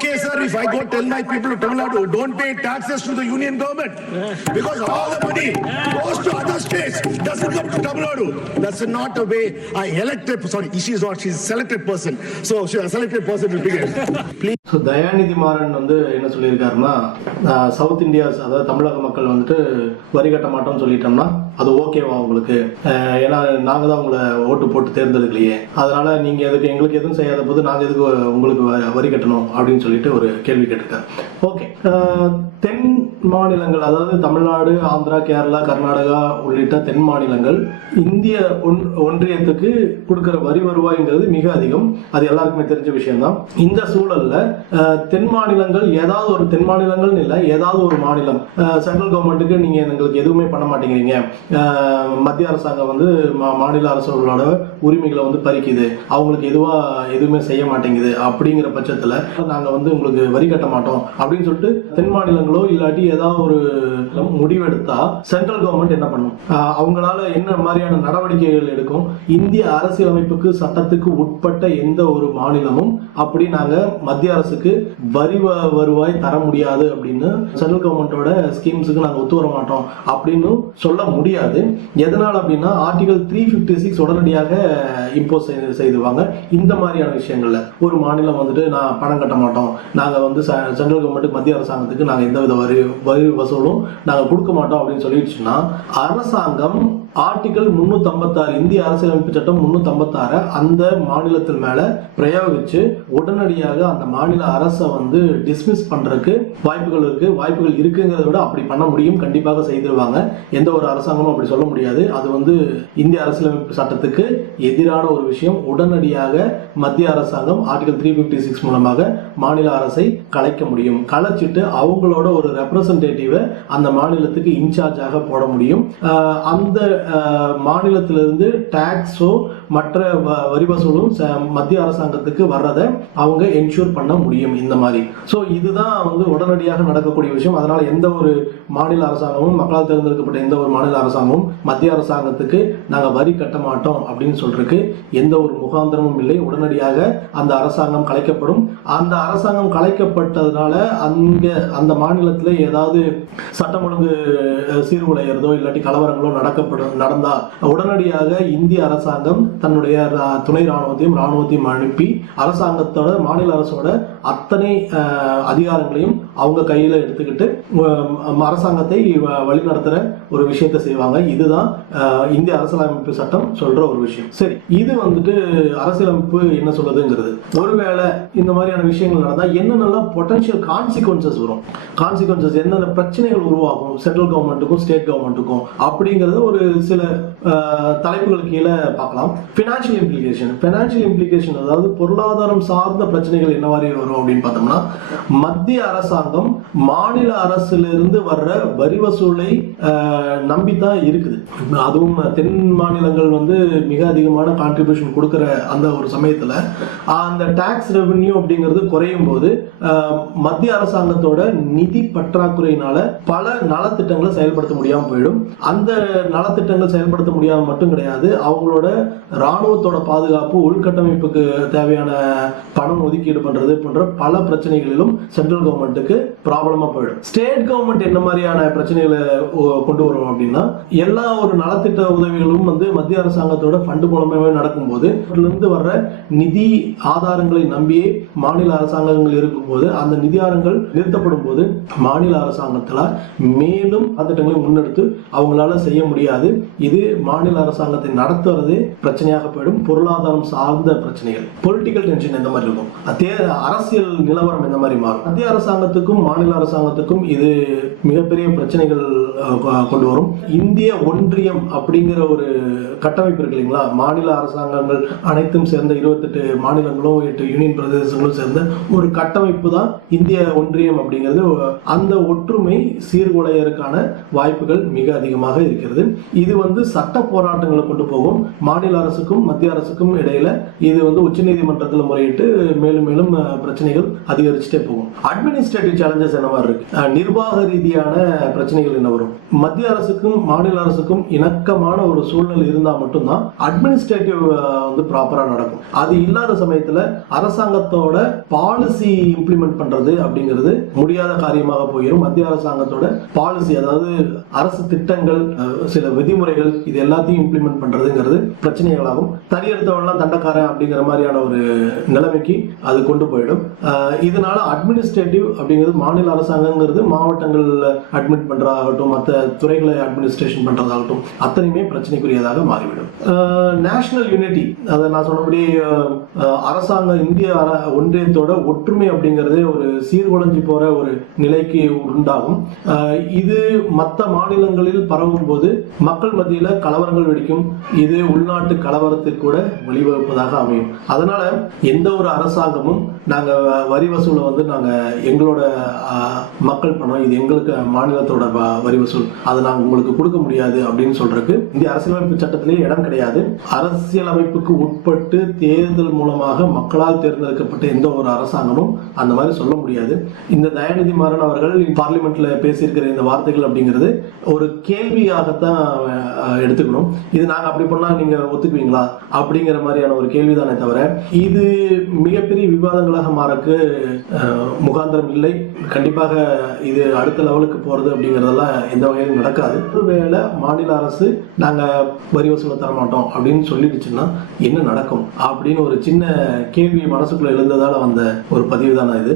okay, sir, if I go tell my people of Tamil Nadu, don't pay taxes to the union government because all the money goes to other states, doesn't come to Tamil Nadu. That's not a way I elected, sorry, she's not, she's a selected person. So she's a selected person will begin. Please. So Dayanidhi Maran வந்து என்ன சொல்லியிருக்காருன்னா south India's அதாவது தமிழக மக்கள் வந்துட்டு வரி கட்ட மாட்டோம்னு சொல்லிட்டோம்னா அது ஓகேவா உங்களுக்கு? ஏன்னா நாங்கள் தான் உங்களை ஓட்டு போட்டு தேர்ந்தெடுக்கலையே. அதனால நீங்கள் எதுக்கு எங்களுக்கு எதுவும் செய்யாத போது நாங்கள் எதுக்கு உங்களுக்கு வ- வரி கட்டணும் அப்படின்னு சொல்லிட்டு ஒரு கேள்வி கேட்டிருக்காரு. ஓகே தென் மாநிலங்கள் அதாவது தமிழ்நாடு ஆந்திரா கேரளா கர்நாடகா உள்ளிட்ட தென் மாநிலங்கள் இந்திய ஒன்- ஒன்றியத்துக்கு கொடுக்கிற வரி வருவாய்ங்கிறது மிக அதிகம். அது எல்லாருக்குமே தெரிஞ்ச விஷயம்தான். இந்த சூழல்ல தென் மாநிலங்கள் ஏதாவது ஒரு தென் மாநிலங்கள்னு இல்லை ஏதாவது ஒரு மாநிலம். சென்ட்ரல் கவர்மெண்ட்டுக்கு நீங்க எங்களுக்கு எதுவுமே பண்ண மாட்டேங்கிறீங்க. மத்திய அரசாங்கம் வந்து மா- மாநில அரசுகளோட உரிமைகளை வந்து பறிக்குது. அவங்களுக்கு எதுவா எதுவுமே செய்ய மாட்டேங்குது. அப்படிங்கிற பட்சத்துல நாங்க வந்து உங்களுக்கு வரி கட்ட மாட்டோம். அப்படின்னு சொல்லிட்டு தென் மாநிலங்களோ இல்லாட்டி ஏதாவது ஒரு முடிவெடுத்தா சென்ட்ரல் கவர்மெண்ட் என்ன பண்ணும்? அவங்களால என்ன மாதிரியான நடவடிக்கைகள் எடுக்கும்? இந்திய அரசியலமைப்புக்கு சட்டத்துக்கு உட்பட்ட எந்த ஒரு மாநிலமும் அப்படி நாங்க மத்திய அரசுக்கு வரி வருவாய் தர முடியாது அப்படின்னு சென்ட்ரல் கவர்மெண்டோட ஸ்கீம்ஸுக்கு நாங்க ஒத்து வர மாட்டோம் அப்படின்னு சொல்ல முடியாது. எதனால அப்படின்னா ஆர்டிகல் த்ரீ பிப்டி சிக்ஸ் உடனடியாக இம்போஸ் செய்துவாங்க இந்த மாதிரியான விஷயங்கள்ல ஒரு மாநிலம் வந்துட்டு நான் பணம் கட்ட மாட்டோம். நாங்க வந்து சென்ட்ரல் கவர்மெண்ட் மத்திய அரசாங்கத்துக்கு நாங்க எந்த வித வரி வரி வசூலும் நாங்கள் கொடுக்க மாட்டோம் அப்படின்னு சொல்லிடுச்சுன்னா அரசாங்கம் ஆர்டிகல் 356 இந்திய அரசியலமைப்பு சட்டம் 356 அந்த மாநிலத்தின் மேல பிரயோகிச்சு உடனடியாக அந்த மாநில அரசை வந்து டிஸ்மிஸ் பண்றதுக்கு வாய்ப்புகள் இருக்கு. வாய்ப்புகள் இருக்குங்கிறத விட அப்படி பண்ண முடியும். கண்டிப்பாக செய்திருவாங்க. எந்த ஒரு அரசாங்கமும் அப்படி சொல்ல முடியாது. அது வந்து இந்திய அரசியலமைப்பு சட்டத்துக்கு எதிரான ஒரு விஷயம். உடனடியாக மத்திய அரசாங்கம் ஆர்டிகல் த்ரீ பிப்டி சிக்ஸ் மூலமாக மாநில அரசை கலைக்க முடியும். கலைச்சிட்டு அவங்களோட ஒரு ரெப்ரசன்டேட்டிவை அந்த மாநிலத்துக்கு இன்சார்ஜாக போட முடியும். அந்த மாநிலத்திலிருந்து டேக்ஸோ மற்ற வ- வரி வசூலும் ச- மத்திய அரசாங்கத்துக்கு வர்றதை அவங்க என்ஷூர் பண்ண முடியும் இந்த மாதிரி. ஸோ இதுதான் வந்து உடனடியாக நடக்கக்கூடிய விஷயம். அதனால எந்த ஒரு மாநில அரசாங்கமும் மக்களால் தேர்ந்தெடுக்கப்பட்ட எந்த ஒரு மாநில அரசாங்கமும் மத்திய அரசாங்கத்துக்கு நாங்கள் வரி கட்ட மாட்டோம் அப்படின்னு சொல்றதுக்கு எந்த ஒரு முகாந்திரமும் இல்லை. உடனடியாக அந்த அரசாங்கம் கலைக்கப்படும். அந்த அரசாங்கம் கலைக்கப்பட்டதுனால அங்க அந்த மாநிலத்தில் ஏதாவது சட்டம் ஒழுங்கு அஹ், சீர்குலைகிறதோ இல்லாட்டி கலவரங்களோ நடக்கப்படும் நடந்தா உடனடியாக இந்திய அரசாங்கம் தன்னுடைய துணை ராணுவத்தையும் ராணுவத்தையும் அனுப்பி அரசாங்கத்தோட மாநில அரசோட அத்தனை அதிகாரங்களையும் அவங்க கையில எடுத்துக்கிட்டு அரசாங்கத்தை வ- வழிநடத்துற ஒரு விஷயத்தை செய்வாங்க. இதுதான் இந்திய அரசியலமைப்பு சட்டம் சொல்ற ஒரு விஷயம். சரி இது வந்துட்டு அரசியலமைப்பு என்ன சொல்லுதுங்கிறது ஒருவேளை இந்த மாதிரியான விஷயங்கள் நடந்தா என்னென்னலாம் பொட்டன்ஷியல் கான்சிக்வன்சஸ் வரும்? கான்சிக்வன்சஸ் என்னென்ன பிரச்சனைகள் உருவாகும்? சென்ட்ரல் கவர்மெண்ட்டுக்கும் ஸ்டேட் கவர்மெண்ட்டுக்கும் அப்படிங்கிறது ஒரு சில தலைப்புகள் கீழே பார்க்கலாம். ஃபினான்ஷியல் இம்ப்ளிகேஷன் ஃபினான்ஷியல் இம்ப்ளிகேஷன் அதாவது பொருளாதாரம் சார்ந்த பிரச்சனைகள் என்ன மாதிரி வரும் அப்படின்னு பார்த்தோம்னா மத்திய அரசாங்கம் மாநில அரசிலிருந்து வர்ற வரி வசூலை நம்பித்தான் இருக்குது. அதுவும் தென் மாநிலங்கள் வந்து மிக அதிகமான கான்ட்ரிபியூஷன் கொடுக்குற அந்த ஒரு சமயத்தில் அந்த டேக்ஸ் ரெவென்யூ அப்படிங்கிறது குறையும் போது மத்திய அரசாங்கத்தோட நிதி பற்றாக்குறையினால பல நலத்திட்டங்களை செயல்படுத்த முடியாமல் போயிடும். அந்த நலத்திட்டங்கள் செயல்படுத்த முடியாமல் மட்டும் கிடையாது அவங்களோட ராணுவத்தோட பாதுகாப்பு உள்கட்டமைப்புக்கு தேவையான பணம் ஒதுக்கீடு பண்றது போன்ற பல பிரச்சனைகளிலும் சென்ட்ரல் கவர்மெண்ட்டுக்கு ப்ராப்ளமா போயிடும். ஸ்டேட் கவர்மெண்ட் என்ன மாதிரியான பிரச்சனைகளை கொண்டு வரும் அப்படின்னா எல்லா ஒரு நலத்திட்ட உதவிகளும் வந்து மத்திய அரசாங்கத்தோட ஃபண்டு மூலமாகவே நடக்கும்போது இருந்து வர்ற நிதி ஆதாரங்களை நம்பியே மாநில அரசாங்கங்கள் இருக்கும்போது அந்த நிதி ஆதாரங்கள் நிறுத்தப்படும் போது மாநில அரசாங்கத்தில் மேலும் திட்டங்களை முன்னெடுத்து அவங்களால செய்ய முடியாது. இது மாநில அரசாங்கத்தை நடத்துறது பிரச்சனையாக போயிடும் பொருளாதாரம் சார்ந்த பிரச்சனைகள் பொலிட்டிக்கல் டென்ஷன் எந்த மாதிரி இருக்கும்? அதே அரசியல் நிலவரம் எந்த மாதிரி மாறும்? மத்திய அரசாங்கத்துக்கும் மாநில அரசாங்கத்துக்கும் இது மிகப்பெரிய பிரச்சனைகள் கொண்டு வரும். இந்திய ஒன்றியம் அப்படிங்கிற ஒரு கட்டமைப்பு இருக்கு இல்லைங்களா? மாநில அரசாங்கங்கள் அனைத்தும் சேர்ந்த இருபத்தெட்டு மாநிலங்களும் எட்டு யூனியன் பிரதேசங்களும் சேர்ந்த ஒரு கட்டமைப்பு தான் இந்திய ஒன்றியம் அப்படிங்கிறது. அந்த ஒற்றுமை சீர்குலையருக்கான வாய்ப்புகள் மிக அதிகமாக இருக்கிறது. இது வந்து சட்ட போராட்டங்களை கொண்டு போகும். மாநில அரசு அரசுக்கும் மத்திய அரசுக்கும் இடையில இது வந்து உச்சநீதிமன்றத்தில் முறையிட்டு மேலும் மேலும் பிரச்சனைகள் அதிகரிச்சுட்டே போகும். அட்மினிஸ்ட்ரேட்டிவ் சேலஞ்சஸ் என்ன மாதிரி இருக்கு? நிர்வாக ரீதியான பிரச்சனைகள் என்ன வரும்? மத்திய அரசுக்கும் மாநில அரசுக்கும் இணக்கமான ஒரு சூழ்நிலை இருந்தா மட்டும்தான் அட்மினிஸ்ட்ரேட்டிவ் வந்து ப்ராப்பரா நடக்கும். அது இல்லாத சமயத்துல அரசாங்கத்தோட பாலிசி இம்ப்ளிமெண்ட் பண்றது அப்படிங்கிறது முடியாத காரியமாக போயிடும் மத்திய அரசாங்கத்தோட பாலிசி அதாவது அரசு திட்டங்கள் சில விதிமுறைகள் இது எல்லாத்தையும் இம்ப்ளிமெண்ட் பண்றதுங்கிறது பிரச்சனைகளாகும் தடியெடுத்தவன்லாம் தண்டக்காரன் அப்படிங்கிற மாதிரியான ஒரு நிலைமைக்கு அது கொண்டு போயிடும். இதனால அட்மினிஸ்ட்ரேட்டிவ் அப்படிங்கிறது மாநில அரசாங்கங்கிறது மாவட்டங்கள்ல அட்மிட் பண்றதாகட்டும் மற்ற துறைகளை அட்மினிஸ்ட்ரேஷன் பண்றதாகட்டும் அத்தனையுமே பிரச்சனைக்குரியதாக மாறிவிடும். நேஷனல் யூனிட்டி அதை நான் சொன்னபடி அரசாங்கம் இந்திய அர- ஒன்றியத்தோட ஒற்றுமை அப்படிங்கிறதே ஒரு சீர்குலைஞ்சு போற ஒரு நிலைக்கு உண்டாகும். இது மற்ற மாநிலங்களில் பரவும் போது மக்கள் மத்தியில கலவரங்கள் வெடிக்கும். இது உள்நாட்டு கலவரத்திற்கு கூட வழிவகுப்பதாக அமையும். அதனால எந்த ஒரு அரசாங்கமும் நாங்க வரி வசூலை வந்து நாங்க எங்களோட மக்கள் பணம் இது எங்களுக்கு மாநிலத்தோட வ- வரி வசூல் அதை நாங்க உங்களுக்கு கொடுக்க முடியாது அப்படின்னு சொல்றதுக்கு இந்திய அரசியலமைப்பு சட்டத்திலேயே இடம் கிடையாது. அரசியலமைப்புக்கு உட்பட்டு தேர்தல் மூலமாக மக்களால் தேர்ந்தெடுக்கப்பட்ட எந்த ஒரு அரசாங்கமும் அந்த மாதிரி சொல்ல முடியாது. இந்த தயாநிதி மாறன் அவர்கள் பார்லிமெண்ட்ல பேசியிருக்கிற இந்த வார்த்தைகள் அப்படிங்கிறது ஒரு கேள்வியாகத்தான் எடுத்துக்கணும். இது நாங்க அப்படி பண்ணா நீங்க ஒத்துக்குவீங்களா அப்படிங்கிற மாதிரியான ஒரு கேள்விதானே தவிர இது மிகப்பெரிய விவாதங்களாக மாறக்கு முகாந்திரம் இல்லை. கண்டிப்பாக இது அடுத்த லெவலுக்கு போறது அப்படிங்கறதெல்லாம் எந்த வகையிலும் நடக்காது. ஒருவேளை மாநில அரசு நாங்க வரி வசூல தர மாட்டோம் அப்படின்னு சொல்லிடுச்சுன்னா என்ன நடக்கும்? அப்படின்னு ஒரு சின்ன கேள்வி மனசுக்குள்ள எழுந்ததால வந்த ஒரு பதிவு தானே இது.